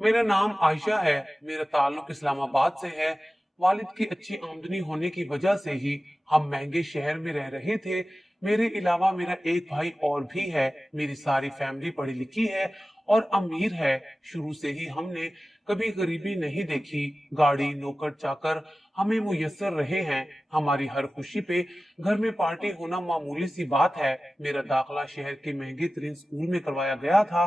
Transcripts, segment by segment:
मेरा नाम आयशा है। मेरा ताल्लुक इस्लामाबाद से है। वालिद की अच्छी आमदनी होने की वजह से ही हम महंगे शहर में रह रहे थे। मेरे अलावा मेरा एक भाई और भी है। मेरी सारी फैमिली पढ़ी लिखी है और अमीर है। शुरू से ही हमने कभी गरीबी नहीं देखी। गाड़ी नौकर चाकर हमें मुयस्सर रहे हैं। हमारी हर खुशी पे घर में पार्टी होना मामूली सी बात है। मेरा दाखिला शहर के महंगे तरीन स्कूल में करवाया गया था।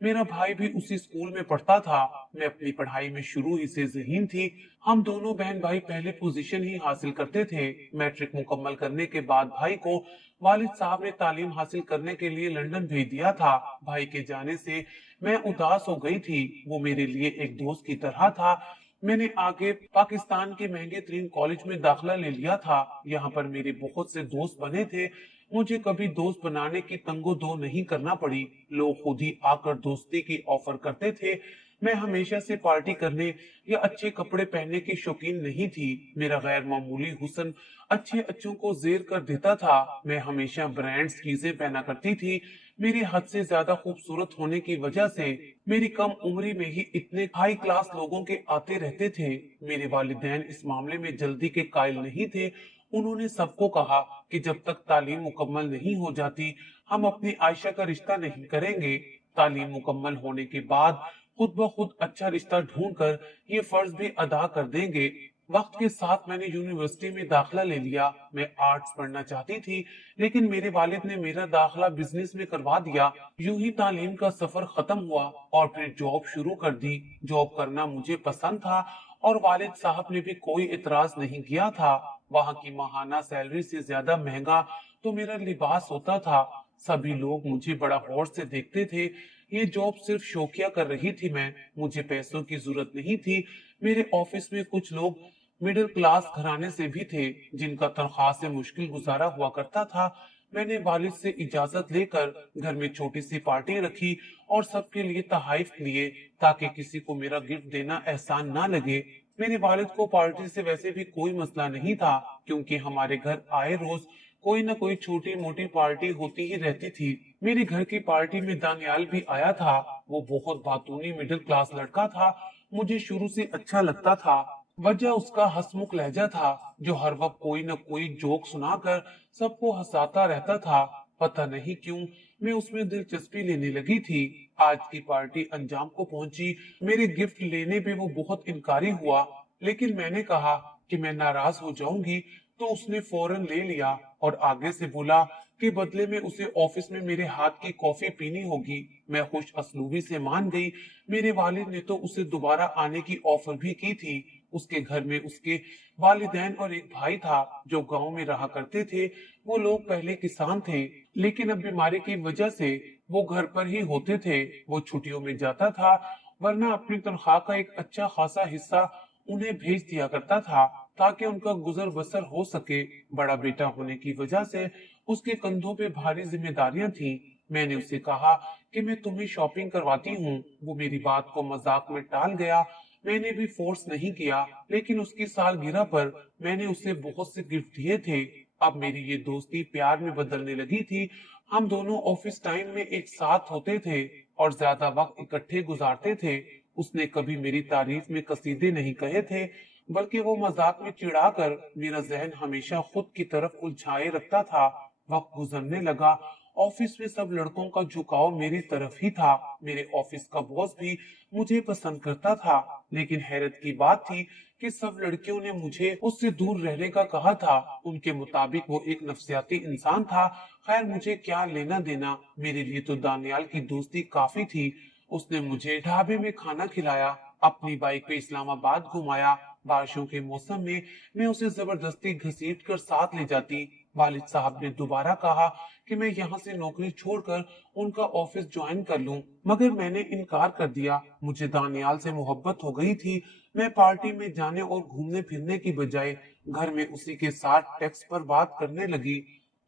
मेरा भाई भी उसी स्कूल में पढ़ता था। मैं अपनी पढ़ाई में शुरू ही से ज़हीन थी। हम दोनों बहन भाई पहले पोजीशन ही हासिल करते थे। मैट्रिक मुकम्मल करने के बाद भाई को वालिद साहब ने तालीम हासिल करने के लिए लंदन भेज दिया था। भाई के जाने से मैं उदास हो गई थी। वो मेरे लिए एक दोस्त की तरह था। मैंने आगे पाकिस्तान के महंगे तरीन कॉलेज में दाखिला ले लिया था। यहाँ पर मेरे बहुत से दोस्त बने थे। मुझे कभी दोस्त बनाने की तंगो दो नहीं करना पड़ी। लोग खुद ही आकर दोस्ती की ऑफर करते थे। मैं हमेशा से पार्टी करने या अच्छे कपड़े पहनने की शौकीन नहीं थी। मेरा गैर मामूली हुस्न अच्छे अच्छों को जेर कर देता था। मैं हमेशा ब्रांड्स चीजें पहना करती थी। मेरी हद से ज्यादा खूबसूरत होने की वजह से मेरी कम उम्री में ही इतने हाई क्लास लोगों के आते रहते थे। मेरे वालिदैन इस मामले में जल्दी के कायल नहीं थे। उन्होंने सबको कहा कि जब तक तालीम मुकम्मल नहीं हो जाती हम अपनी आयशा का रिश्ता नहीं करेंगे। तालीम मुकम्मल होने के बाद खुद ब खुद अच्छा रिश्ता ढूंढकर ये फर्ज भी अदा कर देंगे। वक्त के साथ मैंने यूनिवर्सिटी में दाखिला ले लिया। मैं आर्ट्स पढ़ना चाहती थी, लेकिन मेरे वालिद ने मेरा दाखिला बिजनेस में करवा दिया। यूं ही तालीम का सफर खत्म हुआ और फिर जॉब शुरू कर दी। जॉब करना मुझे पसंद था और वालिद साहब ने भी कोई इतराज नहीं किया था। वहां की माहाना सैलरी से ज्यादा महंगा तो मेरा लिबास होता था। सभी लोग मुझे बड़ा गौर से देखते थे। ये जॉब सिर्फ शौकिया कर रही थी मैं। मुझे पैसों की जरूरत नहीं थी। मेरे ऑफिस में कुछ लोग मिडिल क्लास घराने से भी थे, जिनका तनख्वाह से मुश्किल गुजारा हुआ करता था। मैंने वालिद से इजाजत लेकर घर में छोटी सी पार्टी रखी और सबके लिए तहाइफ लिए, ताकि किसी को मेरा गिफ्ट देना एहसान ना लगे। मेरे वालिद को पार्टी से वैसे भी कोई मसला नहीं था, क्योंकि हमारे घर आए रोज कोई ना कोई छोटी मोटी पार्टी होती ही रहती थी। मेरे घर की पार्टी में दानियाल भी आया था। वो बहुत बातूनी मिडिल क्लास लड़का था। मुझे शुरू से अच्छा लगता था। वजह उसका हंसमुख लहजा था, जो हर वक्त कोई न कोई जोक सुनाकर सबको हंसाता रहता था। पता नहीं क्यों मैं उसमें दिलचस्पी लेने लगी थी। आज की पार्टी अंजाम को पहुंची। मेरे गिफ्ट लेने पे वो बहुत इनकारी हुआ, लेकिन मैंने कहा कि मैं नाराज हो जाऊंगी, तो उसने फौरन ले लिया और आगे से बोला कि बदले में उसे ऑफिस में मेरे हाथ की कॉफी पीनी होगी। मैं खुश असलूबी से मान गई। मेरे वालिद ने तो उसे दोबारा आने की ऑफर भी की थी। उसके घर में उसके वालिदैन और एक भाई था जो गांव में रहा करते थे। वो लोग पहले किसान थे, लेकिन अब बीमारी की वजह से वो घर पर ही होते थे। वो छुट्टियों में जाता था, वरना अपनी तनख्वाह का एक अच्छा खासा हिस्सा उन्हें भेज दिया करता था, ताकि उनका गुजर बसर हो सके। बड़ा बेटा होने की वजह से उसके कंधों पे भारी जिम्मेदारियां थीं। मैंने उसे कहा कि मैं तुम्हें शॉपिंग करवाती हूँ। वो मेरी बात को मजाक में टाल गया। मैंने भी फोर्स नहीं किया, लेकिन उसकी सालगिरह पर मैंने उसे बहुत से गिफ्ट दिए थे। अब मेरी ये दोस्ती प्यार में बदलने लगी थी। हम दोनों ऑफिस टाइम में एक साथ होते थे और ज्यादा वक्त इकट्ठे गुजारते थे। उसने कभी मेरी तारीफ में कसीदे नहीं कहे थे, बल्कि वो मजाक में चिढ़ाकर मेरा जहन हमेशा खुद की तरफ उलझाए रखता था। वक्त गुजरने लगा। ऑफिस में सब लड़कों का झुकाव मेरी तरफ ही था। मेरे ऑफिस का बॉस भी मुझे पसंद करता था, लेकिन हैरत की बात थी कि सब लड़कियों ने मुझे उससे दूर रहने का कहा था। उनके मुताबिक वो एक नफसियाती इंसान था। खैर, मुझे क्या लेना देना। मेरे लिए तो दानियाल की दोस्ती काफी थी। उसने मुझे ढाबे में खाना खिलाया, अपनी बाइक पे इस्लामाबाद घुमाया। बारिशों के मौसम में मैं उसे जबरदस्ती घसीट कर साथ ले जाती। वालिद साहब ने दोबारा कहा कि मैं यहाँ से नौकरी छोड़कर उनका ऑफिस ज्वाइन कर लूं, मगर मैंने इनकार कर दिया। मुझे दानियाल से मोहब्बत हो गई थी। मैं पार्टी में जाने और घूमने फिरने की बजाय घर में उसी के साथ टेक्स्ट पर बात करने लगी।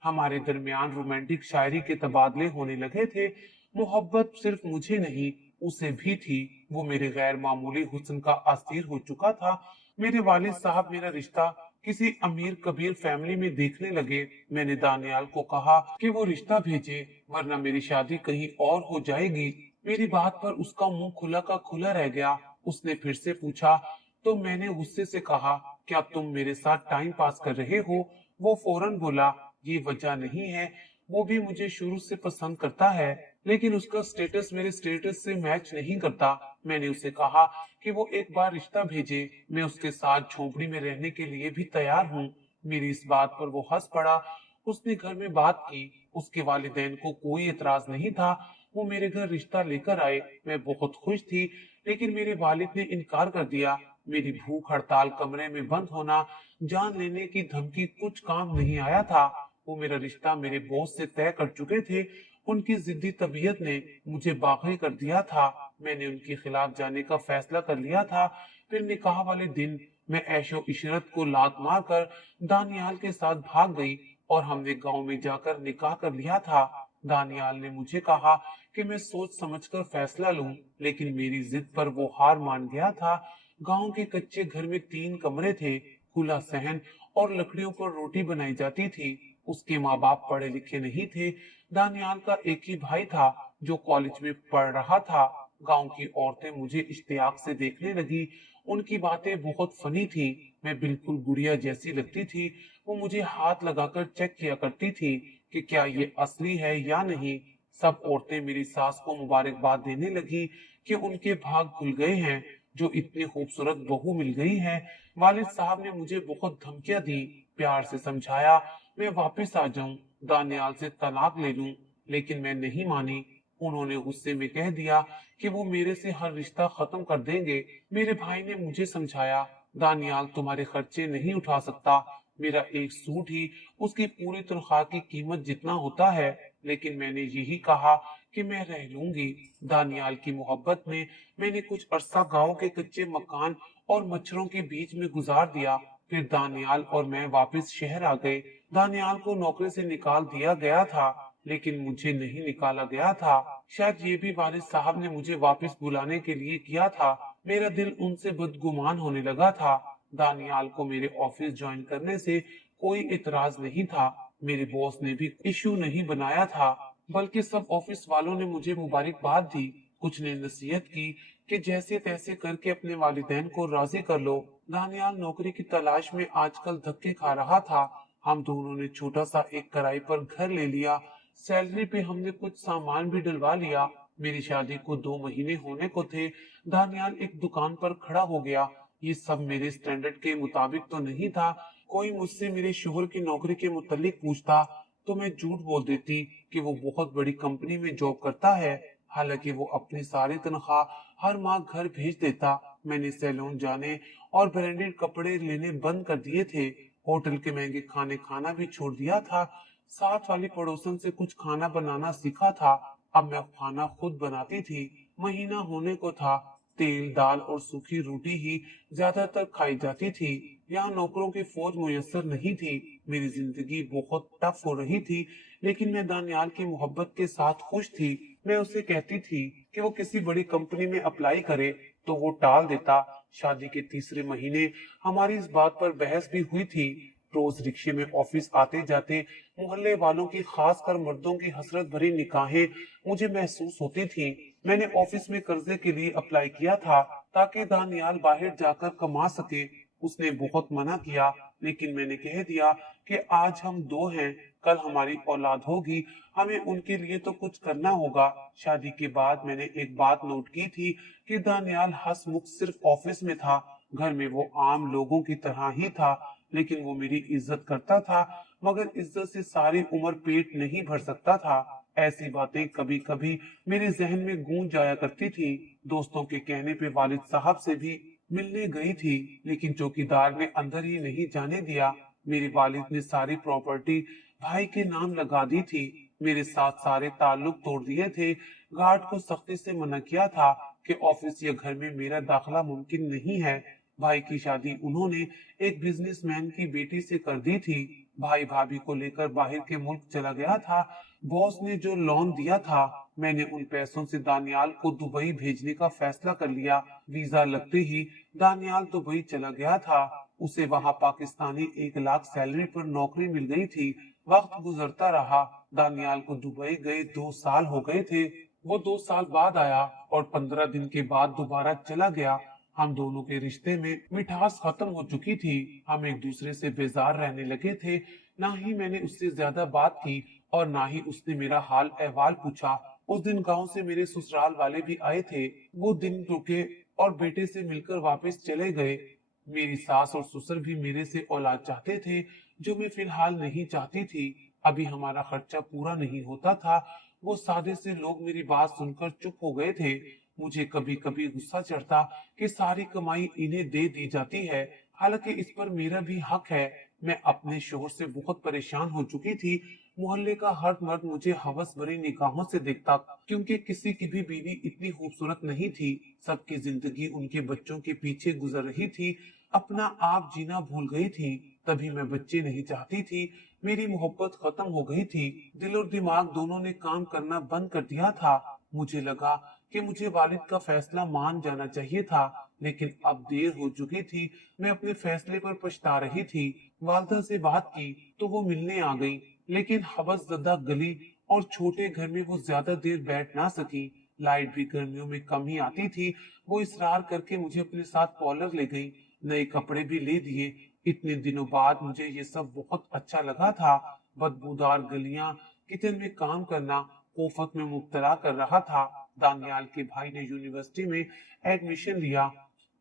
हमारे दरमियान रोमांटिक शायरी के तबादले होने लगे थे। मोहब्बत सिर्फ मुझे नहीं, उसे भी थी। वो मेरे गैर मामूली हुस्न का असीर हो चुका था। मेरे वालिद साहब मेरा रिश्ता किसी अमीर कबीर फैमिली में देखने लगे। मैंने दानियाल को कहा कि वो रिश्ता भेजे, वरना मेरी शादी कहीं और हो जाएगी। मेरी बात पर उसका मुंह खुला का खुला रह गया। उसने फिर से पूछा तो मैंने गुस्से से कहा, क्या तुम मेरे साथ टाइम पास कर रहे हो? वो फौरन बोला, ये वजह नहीं है, वो भी मुझे शुरू से पसंद करता है, लेकिन उसका स्टेटस मेरे स्टेटस से मैच नहीं करता। मैंने उसे कहा कि वो एक बार रिश्ता भेजे, मैं उसके साथ झोपड़ी में रहने के लिए भी तैयार हूँ। मेरी इस बात पर वो हंस पड़ा। उसने घर में बात की। उसके वालिदैन को कोई एतराज नहीं था। वो मेरे घर रिश्ता लेकर आए। मैं बहुत खुश थी, लेकिन मेरे वालिद ने इनकार कर दिया। मेरी भूख हड़ताल, कमरे में बंद होना, जान लेने की धमकी कुछ काम नहीं आया था। वो मेरा रिश्ता मेरे बॉस से तय कर चुके थे। उनकी जिद्दी तबीयत ने मुझे बागी कर दिया था। मैंने उनके खिलाफ जाने का फैसला कर लिया था। फिर निकाह वाले दिन मैं ऐशो इशरत को लात मार कर दानियाल के साथ भाग गई और हमने गांव में जाकर निकाह कर लिया था। दानियाल ने मुझे कहा कि मैं सोच समझकर फैसला लूं, लेकिन मेरी जिद पर वो हार मान गया था। गांव के कच्चे घर में 3 कमरे थे, खुला सहन और लकड़ियों पर रोटी बनाई जाती थी। उसके माँ बाप पढ़े लिखे नहीं थे। दानियाल का एक ही भाई था जो कॉलेज में पढ़ रहा था। गांव की औरतें मुझे इश्तियाक से देखने लगी। उनकी बातें बहुत फनी थी। मैं बिल्कुल गुड़िया जैसी लगती थी। वो मुझे हाथ लगाकर चेक किया करती थी कि क्या ये असली है या नहीं। सब औरतें मेरी सास को मुबारकबाद देने लगी कि उनके भाग खुल गए हैं, जो इतनी खूबसूरत बहू मिल गई है। वालिद साहब ने मुझे बहुत धमकियां दी, प्यार से समझाया मैं वापस आ जाऊं, दानियाल से तलाक ले लूं, लेकिन मैं नहीं मानी। उन्होंने गुस्से में कह दिया कि वो मेरे से हर रिश्ता खत्म कर देंगे। मेरे भाई ने मुझे समझाया, दानियाल तुम्हारे खर्चे नहीं उठा सकता। मेरा एक सूट ही उसकी पूरी तनख्वाह की कीमत जितना होता है, लेकिन मैंने यही कहा कि मैं रह लूंगी। दानियाल की मोहब्बत में मैंने कुछ अरसा गांव के कच्चे मकान और मच्छरों के बीच में गुजार दिया। फिर दानियाल और मैं वापस शहर आ गए। दानियाल को नौकरी से निकाल दिया गया था, लेकिन मुझे नहीं निकाला गया था। शायद ये भी वालिद साहब ने मुझे वापस बुलाने के लिए किया था। मेरा दिल उनसे बदगुमान होने लगा था। दानियाल को मेरे ऑफिस ज्वाइन करने से कोई इतराज नहीं था। मेरे बॉस ने भी इशू नहीं बनाया था, बल्कि सब ऑफिस वालों ने मुझे मुबारकबाद दी। कुछ ने नसीहत की कि जैसे तैसे करके अपने वालिदैन को राजी कर लो। दानियाल नौकरी की तलाश में आजकल धक्के खा रहा था। हम दोनों ने छोटा सा एक किराए पर घर ले लिया। सैलरी पे हमने कुछ सामान भी डलवा लिया। मेरी शादी को 2 महीने होने को थे। दानियाल एक दुकान पर खड़ा हो गया। ये सब मेरे स्टैंडर्ड के मुताबिक तो नहीं था। कोई मुझसे मेरे शोहर की नौकरी के मुतालिक पूछता तो मैं झूठ बोल देती कि वो बहुत बड़ी कंपनी में जॉब करता है। हालांकि वो अपनी सारी तनख्वाह हर माह घर भेज देता। मैंने सैलून जाने और ब्रांडेड कपड़े लेने बंद कर दिए थे। होटल के महंगे खाने खाना भी छोड़ दिया था। साथ वाली पड़ोसन से कुछ खाना बनाना सीखा था। अब मैं खाना खुद बनाती थी। महीना होने को था। तेल, दाल और सूखी रोटी ही ज्यादातर खाई जाती थी। यहाँ नौकरों की फौज मुयस्सर नहीं थी। मेरी जिंदगी बहुत टफ हो रही थी, लेकिन मैं दानियाल की मोहब्बत के साथ खुश थी। मैं उसे कहती थी कि वो किसी बड़ी कंपनी में अप्लाई करे, तो वो टाल देता। शादी के तीसरे महीने हमारी इस बात पर बहस भी हुई थी। रोज रिक्शे में ऑफिस आते जाते मोहल्ले वालों की, खासकर मर्दों की हसरत भरी निगाहें मुझे महसूस होती थी। मैंने ऑफिस में कर्जे के लिए अप्लाई किया था ताकि दानियाल बाहर जाकर कमा सके। उसने बहुत मना किया, लेकिन मैंने कह दिया कि आज हम 2 हैं, कल हमारी औलाद होगी, हमें उनके लिए तो कुछ करना होगा। शादी के बाद मैंने एक बात नोट की थी कि दानियाल हंसमुख सिर्फ ऑफिस में था। घर में वो आम लोगों की तरह ही था, लेकिन वो मेरी इज्जत करता था, मगर इज्जत से सारी उम्र पेट नहीं भर सकता था। ऐसी बातें कभी कभी मेरे जहन में गूंज जाया करती थी। दोस्तों के कहने पे वालिद साहब से भी मिलने गई थी, लेकिन चौकीदार ने अंदर ही नहीं जाने दिया। मेरे वालिद ने सारी प्रॉपर्टी भाई के नाम लगा दी थी। मेरे साथ सारे ताल्लुक तोड़ दिए थे। गार्ड को सख्ती से मना किया था कि ऑफिस या घर में मेरा दाखिला मुमकिन नहीं है। भाई की शादी उन्होंने एक बिजनेसमैन की बेटी से कर दी थी। भाई भाभी को लेकर बाहर के मुल्क चला गया था। बॉस ने जो लोन दिया था, मैंने उन पैसों से दानियाल को दुबई भेजने का फैसला कर लिया। वीजा लगते ही दानियाल दुबई चला गया था। उसे वहां पाकिस्तानी 1 लाख सैलरी पर नौकरी मिल गई थी। वक्त गुजरता रहा। दानियाल को दुबई गए 2 साल हो गए थे। वो 2 साल बाद आया और 15 दिन के बाद दोबारा चला गया। हम दोनों के रिश्ते में मिठास खत्म हो चुकी थी। हम एक दूसरे से बेजार रहने लगे थे। ना ही मैंने उससे ज्यादा बात की और ना ही उसने मेरा हाल अहवाल पूछा। उस दिन गांव से मेरे ससुराल वाले भी आए थे। वो दिन रुके और बेटे से मिलकर वापस चले गए। मेरी सास और ससुर भी मेरे से औलाद चाहते थे, जो मैं फिलहाल नहीं चाहती थी। अभी हमारा खर्चा पूरा नहीं होता था। वो सादे से लोग मेरी बात सुनकर चुप हो गए थे। मुझे कभी कभी गुस्सा चढ़ता कि सारी कमाई इन्हें दे दी जाती है, हालांकि इस पर मेरा भी हक है। मैं अपने शोहर से बहुत परेशान हो चुकी थी। मोहल्ले का हर मर्द मुझे हवस भरी निगाहों से देखता, क्योंकि किसी की भी बीवी इतनी खूबसूरत नहीं थी। सबकी जिंदगी उनके बच्चों के पीछे गुजर रही थी, अपना आप जीना भूल गई थी। तभी मैं बच्चे नहीं चाहती थी। मेरी मोहब्बत खत्म हो गई थी। दिल और दिमाग दोनों ने काम करना बंद कर दिया था। मुझे लगा कि मुझे वालिद का फैसला मान जाना चाहिए था, लेकिन अब देर हो चुकी थी। मैं अपने फैसले पर पछता रही थी। वालदा से बात की तो वो मिलने आ गई, लेकिन हवस ज़दा गली और छोटे घर में वो ज्यादा देर बैठ ना सकी। लाइट भी गर्मियों में कम ही आती थी। वो इसरार करके मुझे अपने साथ पार्लर ले गई। नए कपड़े भी ले दिए। इतने दिनों बाद मुझे ये सब बहुत अच्छा लगा था। बदबूदार गलियां, किचन में काम करना कोफत में मुब्तला कर रहा था। दानियाल के भाई ने यूनिवर्सिटी में एडमिशन लिया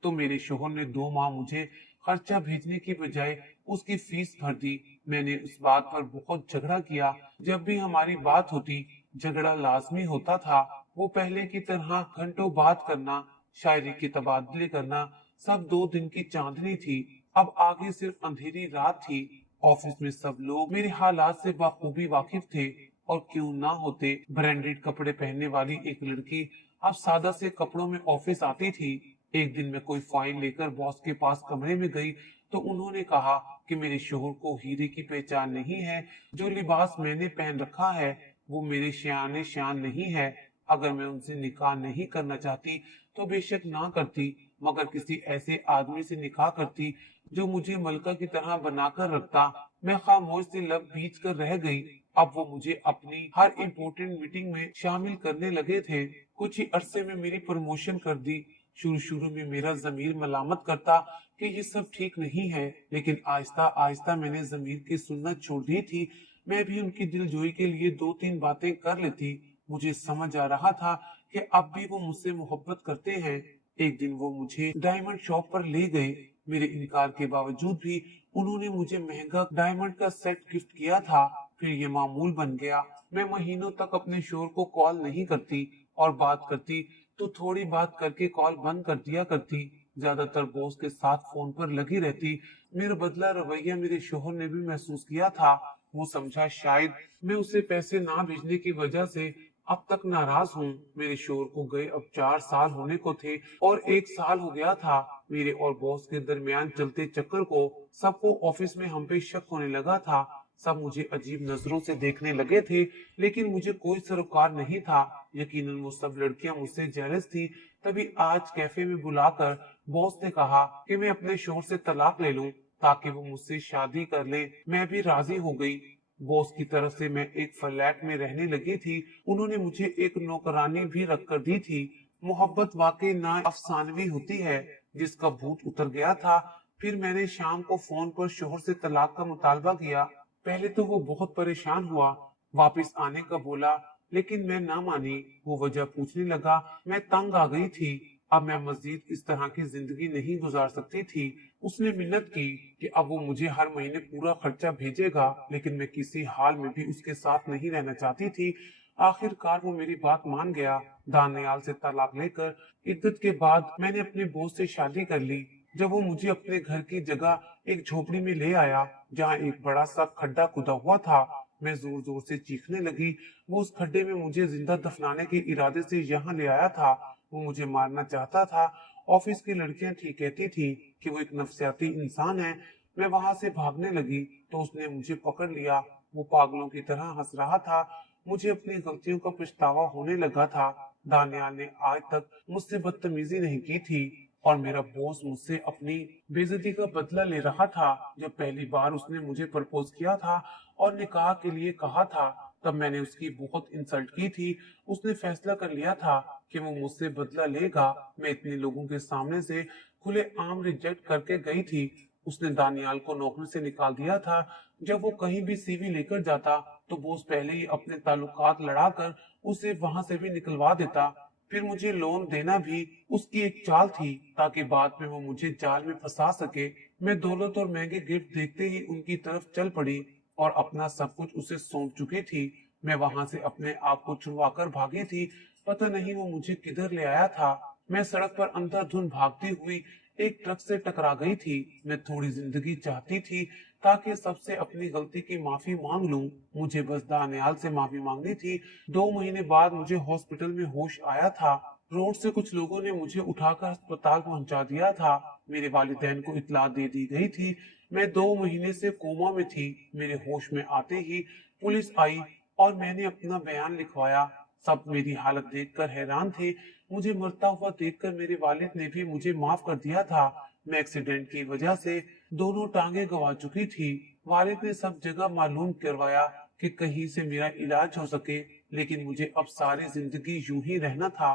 तो मेरे शोहर ने 2 माह मुझे खर्चा भेजने की बजाय उसकी फीस भर दी। मैंने उस बात पर बहुत झगड़ा किया। जब भी हमारी बात होती, झगड़ा लाजमी होता था। वो पहले की तरह घंटों बात करना, शायरी के तबादले करना, सब 2 दिन की चांदनी थी। अब आगे सिर्फ अंधेरी रात थी। ऑफिस में सब लोग मेरे हालात से बखूबी वाकिफ थे, और क्यों ना होते। ब्रांडेड कपड़े पहनने वाली एक लड़की अब सादा से कपड़ों में ऑफिस आती थी। एक दिन मैं कोई फाइल लेकर बॉस के पास कमरे में गई तो उन्होंने कहा कि मेरे शोहर को हीरे की पहचान नहीं है। जो लिबास मैंने पहन रखा है वो मेरे शान शान नहीं है। अगर मैं उनसे निकाह नहीं करना चाहती तो बेशक ना करती, मगर किसी ऐसे आदमी से निकाह करती जो मुझे मलका की तरह बनाकर रखता। मैं खामोश से लब बीच कर रह गई। अब वो मुझे अपनी हर इम्पोर्टेंट मीटिंग में शामिल करने लगे थे। कुछ ही अरसे में मेरी प्रमोशन कर दी। शुरू शुरू में मेरा जमीर मलामत करता कि ये सब ठीक नहीं है, लेकिन आहिस्ता आहिस्ता मैंने जमीर की सुन्नत छोड़ दी थी। मैं भी उनकी दिलजोई के लिए 2-3 बातें कर लेती। मुझे समझ आ रहा था कि अब भी वो मुझसे मोहब्बत करते हैं। एक दिन वो मुझे डायमंड शॉप पर ले गए। मेरे इनकार के बावजूद भी उन्होंने मुझे महंगा डायमंड का सेट गिफ्ट किया था। फिर ये मामूल बन गया। मैं महीनों तक अपने शोहर को कॉल नहीं करती, और बात करती तो थोड़ी बात करके कॉल बंद कर दिया करती। ज्यादातर बॉस के साथ फोन पर लगी रहती। मेरा बदला रवैया मेरे शोहर ने भी महसूस किया था। वो समझा शायद मैं उसे पैसे ना भेजने की वजह से अब तक नाराज हूँ। मेरे शोहर को गए अब 4 साल होने को थे और 1 साल हो गया था। मेरे और बॉस के दरमियान चलते चक्कर को सबको ऑफिस में हम पे शक होने लगा था। सब मुझे अजीब नजरों से देखने लगे थे, लेकिन मुझे कोई सरोकार नहीं था। यकीनन वो सब लड़कियां मुझसे जेलस थी। तभी आज कैफे में बुलाकर बॉस ने कहा कि मैं अपने शोहर से तलाक ले लूं ताकि वो मुझसे शादी कर ले। मैं भी राजी हो गई। बॉस की तरफ से मैं एक फ्लैट में रहने लगी थी। उन्होंने मुझे एक नौकरानी भी रख कर दी थी। मोहब्बत वाकई ना अफसानवी होती है, जिसका भूत उतर गया था। फिर मैंने शाम को फोन पर शोहर से तलाक का मुतालबा किया। पहले तो वो बहुत परेशान हुआ, वापस आने का बोला, लेकिन मैं ना मानी। वो वजह पूछने लगा। मैं तंग आ गई थी। अब मैं मजीद इस तरह की जिंदगी नहीं गुजार सकती थी। उसने मिन्नत की कि अब वो मुझे हर महीने पूरा खर्चा भेजेगा, लेकिन मैं किसी हाल में भी उसके साथ नहीं रहना चाहती थी। आखिरकार वो मेरी बात मान गया। दानियाल से तलाक लेकर इद्दत के बाद मैंने अपने बॉस से शादी कर ली। जब वो मुझे अपने घर की जगह एक झोपड़ी में ले आया, जहाँ एक बड़ा सा खड्डा खुदा हुआ था, मैं जोर जोर से चीखने लगी। वो उस खड्डे में मुझे जिंदा दफनाने के इरादे से यहाँ ले आया था। वो मुझे मारना चाहता था। ऑफिस की लड़कियां ठीक कहती थी कि वो एक नफसियाती इंसान है। मैं वहां से भागने लगी तो उसने मुझे पकड़ लिया। वो पागलों की तरह हंस रहा था। मुझे अपनी गलतियों का पछतावा होने लगा था। दानियाल ने आज तक मुझसे बदतमीजी नहीं की थी, और मेरा बॉस मुझसे अपनी बेइज्जती का बदला ले रहा था। जब पहली बार उसने मुझे प्रपोज किया था और निकाह के लिए कहा था, तब मैंने उसकी बहुत इंसल्ट की थी। उसने फैसला कर लिया था कि वो मुझसे बदला लेगा। मैं इतने लोगों के सामने से खुले आम रिजेक्ट करके गई थी। उसने दानियाल को नौकरी से निकाल दिया था। जब वो कहीं भी सीवी लेकर जाता तो बॉस पहले ही अपने ताल्लुकात लड़ाकर उसे वहां से भी निकलवा देता। फिर मुझे लोन देना भी उसकी एक चाल थी, ताकि बाद में वो मुझे जाल में फंसा सके। मैं दौलत और महंगे गिफ्ट देखते ही उनकी तरफ चल पड़ी और अपना सब कुछ उसे सौंप चुकी थी। मैं वहां से अपने आप को छुड़वा कर भागी थी। पता नहीं वो मुझे किधर ले आया था। मैं सड़क पर अंधाधुंध भागती हुई एक ट्रक से टकरा गई थी। मैं थोड़ी जिंदगी चाहती थी ताकि सबसे अपनी गलती की माफी मांग लूं। मुझे बस दानियाल से माफी मांगनी थी। 2 महीने बाद मुझे हॉस्पिटल में होश आया था। रोड से कुछ लोगों ने मुझे उठाकर अस्पताल पहुंचा दिया था। मेरे वालिदैन को इत्तला दे दी गई थी। मैं 2 महीने से कोमा में थी। मेरे होश में आते ही पुलिस आई और मैंने अपना बयान लिखवाया। सब मेरी हालत देखकर हैरान थे। मुझे मरता हुआ देखकर मेरे वालिद ने भी मुझे माफ कर दिया था। मैं एक्सीडेंट की वजह से दोनों टांगे गंवा चुकी थी। वालिद ने सब जगह मालूम करवाया कि कहीं से मेरा इलाज हो सके, लेकिन मुझे अब सारी जिंदगी यूं ही रहना था।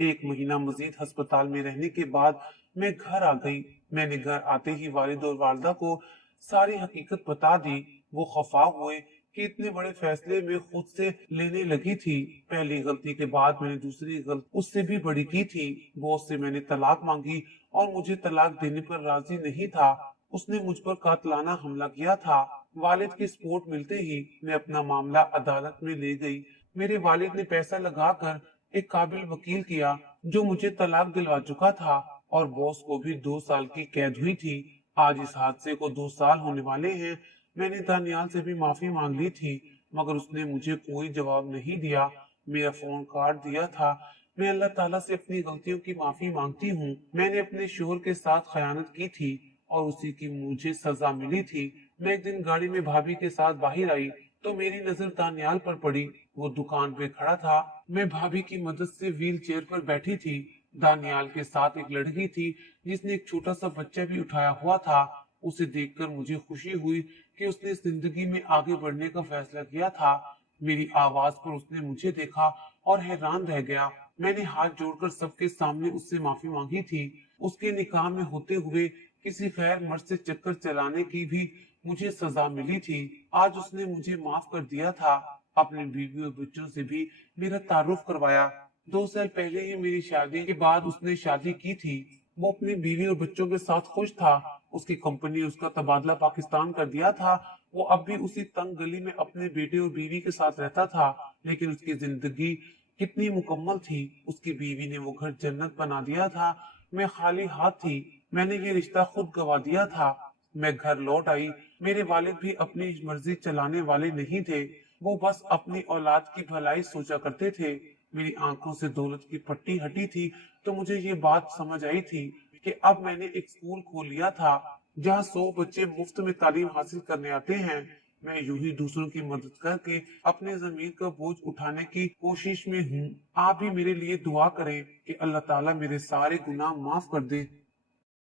1 महीना मजीद अस्पताल में रहने के बाद मैं घर आ गई। मैंने घर आते ही वालिद और वालदा को सारी हकीकत बता दी। वो खफा हुए कि इतने बड़े फैसले में खुद से लेने लगी थी। पहली गलती के बाद मैंने दूसरी गलती उससे भी बड़ी की थी। बॉस से मैंने तलाक मांगी और मुझे तलाक देने पर राजी नहीं था। उसने मुझ पर कातलाना हमला किया था। वालिद की सपोर्ट मिलते ही मैं अपना मामला अदालत में ले गई। मेरे वालिद ने पैसा लगाकर एक काबिल वकील किया जो मुझे तलाक दिलवा चुका था, और बॉस को भी 2 साल की कैद हुई थी। आज इस हादसे को 2 साल होने वाले हैं। मैंने दानियाल से भी माफी मांग ली थी, मगर उसने मुझे कोई जवाब नहीं दिया। मेरा फोन काट दिया था। मैं अल्लाह ताला से अपनी गलतियों की माफी मांगती हूँ। मैंने अपने शोहर के साथ खयानत की थी और उसी की मुझे सजा मिली थी। मैं एक दिन गाड़ी में भाभी के साथ बाहर आई तो मेरी नजर दानियाल पर पड़ी। वो दुकान पे खड़ा था। मैं भाभी की मदद से व्हील चेयर पर बैठी थी। दानियाल के साथ एक लड़की थी जिसने एक छोटा सा बच्चा भी उठाया हुआ था। उसे देखकर मुझे खुशी हुई कि उसने जिंदगी में आगे बढ़ने का फैसला किया था। मेरी आवाज पर उसने मुझे देखा और हैरान रह गया। मैंने हाथ जोड़कर सबके सामने उससे माफी मांगी थी। उसके निकाह में होते हुए किसी गैर मर्द से चक्कर चलाने की भी मुझे सजा मिली थी। आज उसने मुझे माफ कर दिया था। अपनी बीवी और बच्चों से भी मेरा तारुफ करवाया। 2 साल पहले ही मेरी शादी के बाद उसने शादी की थी। वो अपनी बीवी और बच्चों के साथ खुश था। उसकी कंपनी ने उसका तबादला पाकिस्तान कर दिया था। वो अब भी उसी तंग गली में अपने बेटे और बीवी के साथ रहता था, लेकिन उसकी जिंदगी कितनी मुकम्मल थी। उसकी बीवी ने वो घर जन्नत बना दिया था। मैं खाली हाथ थी। मैंने ये रिश्ता खुद गवा दिया था। मैं घर लौट आई। मेरे वालिद भी अपनी मर्जी चलाने वाले नहीं थे। वो बस अपनी औलाद की भलाई सोचा करते थे। मेरी आंखों से दौलत की पट्टी हटी थी तो मुझे ये बात समझ आई थी कि अब मैंने एक स्कूल खोल लिया था जहाँ 100 बच्चे मुफ्त में तालीम हासिल करने आते हैं। मैं यूं ही दूसरों की मदद करके अपने जमीन का बोझ उठाने की कोशिश में हूँ। आप भी मेरे लिए दुआ करें कि अल्लाह ताला मेरे सारे गुनाह माफ कर दे।